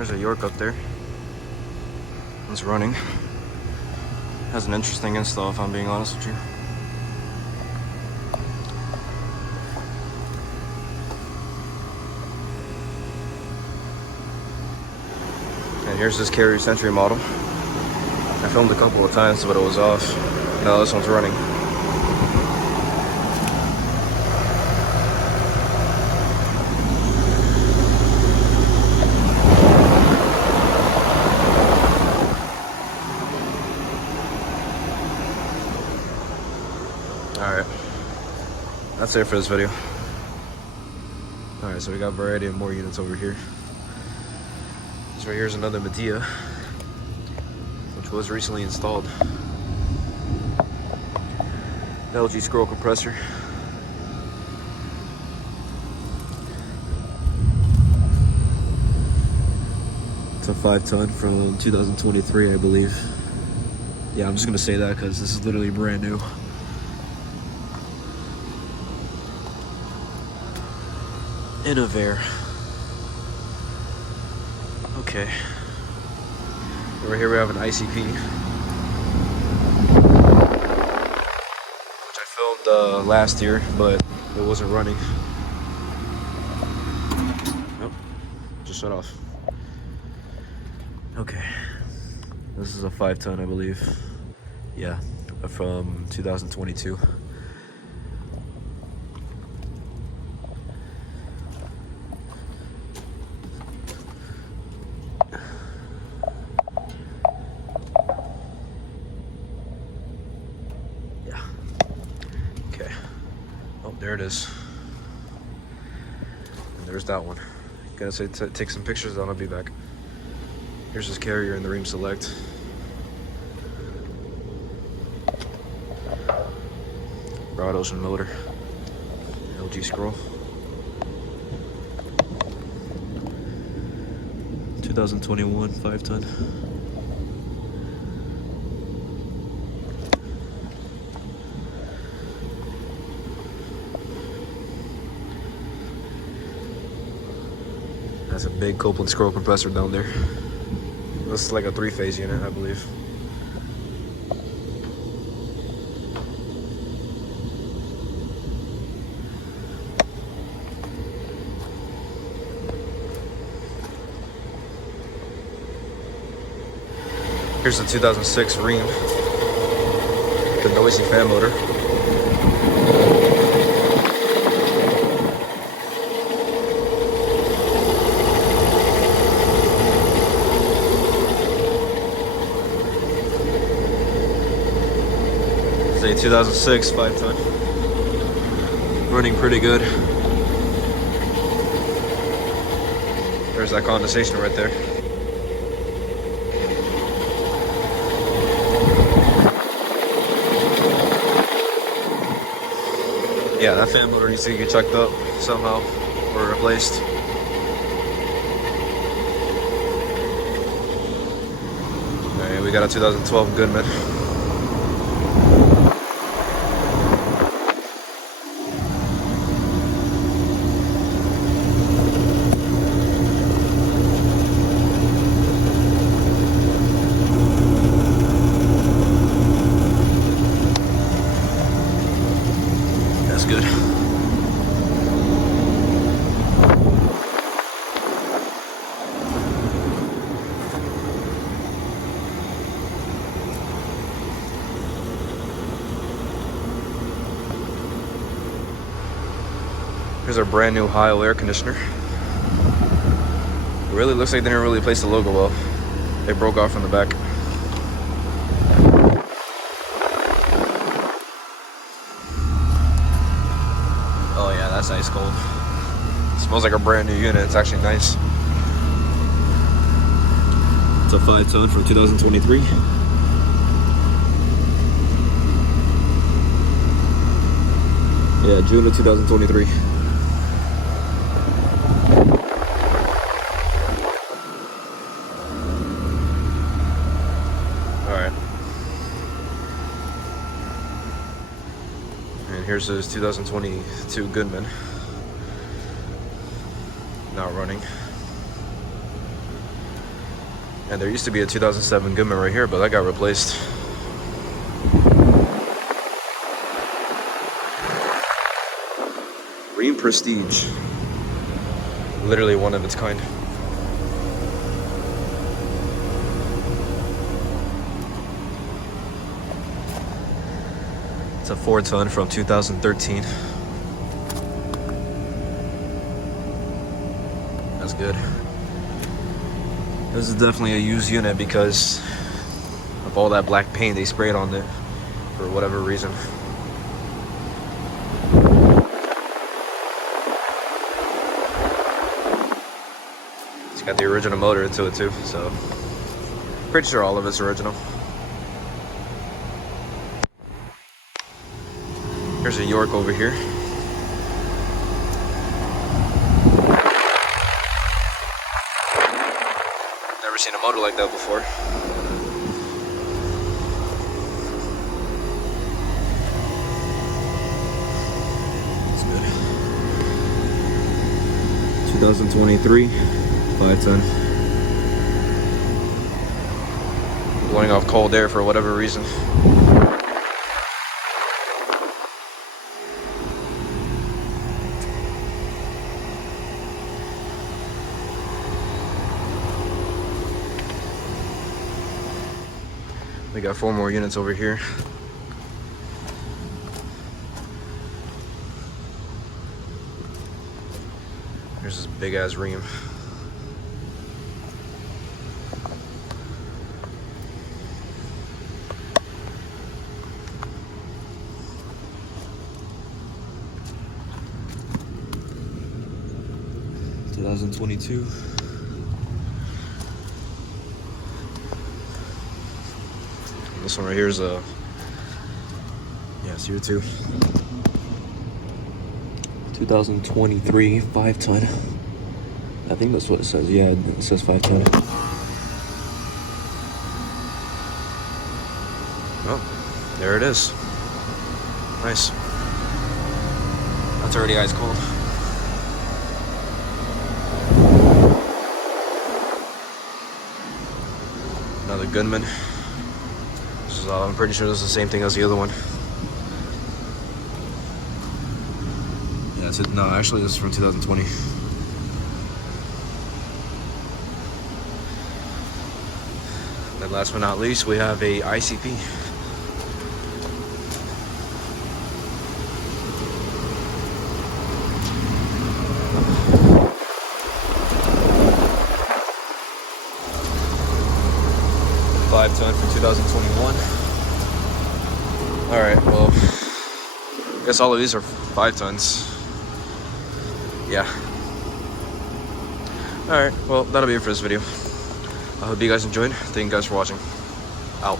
There's a York up there. It's running. Has an interesting install, if I'm being honest with you. And here's this Carrier Century model. I filmed a couple of times, but it was off. Now this one's running. Alright, that's it for this video. Alright, so we got a variety of more units over here. This right here is another Medea, which was recently installed. LG scroll compressor. It's a 5-ton from 2023, I believe. Yeah, I'm just gonna say that because this is literally brand new. Innovair. Okay. Over here we have an ICP, which I filmed last year, but it wasn't running. Nope, just shut off. Okay. This is a 5-ton, I believe. Yeah, from 2022. There it is. And there's that one. Gonna say take some pictures, then I'll be back. Here's this Carrier in the Rheem Select. Broad ocean motor. LG scroll. 2021 5-ton. That's a big Copeland scroll compressor down there. This is like a 3-phase unit, I believe. Here's the 2006 Rheem, the noisy fan motor. It's a 2006 5-ton. Running pretty good. There's that condensation right there. Yeah, that fan motor needs to get checked up somehow or replaced. Alright, we got a 2012 Goodman. Good. Here's our brand new Heil air conditioner. It really looks like they didn't really place the logo well. They broke off from the back. Oh yeah, that's ice cold. It smells like a brand new unit. It's actually nice. It's a 5-ton from 2023. Yeah, June of 2023. Alright. And here's his 2022 Goodman. Not running. And there used to be a 2007 Goodman right here, but that got replaced. Rheem Prestige. Literally one of its kind. It's a 4-ton from 2013. That's good. This is definitely a used unit because of all that black paint they sprayed on it for whatever reason. It's got the original motor into it too, so pretty sure all of it's original. Here's a York over here. Never seen a motor like that before. That's good. 2023, 5-ton. Blowing off cold air for whatever reason. We got 4 more units over here. There's this big ass Rheem. (2022). This one right here is a, yeah, it's here too. 2023 5-ton. I think that's what it says. Yeah, it says 5-ton. Oh, there it is. Nice. That's already ice cold. Another Goodman. I'm pretty sure this is the same thing as the other one. Yeah, that's it. No, actually, this is from 2020. And then last but not least, we have a ICP. Ton for 2021. All right, well, I guess all of these are 5 tons. Yeah. All right, well, that'll be it for this video. I hope you guys enjoyed. Thank you guys for watching. Out.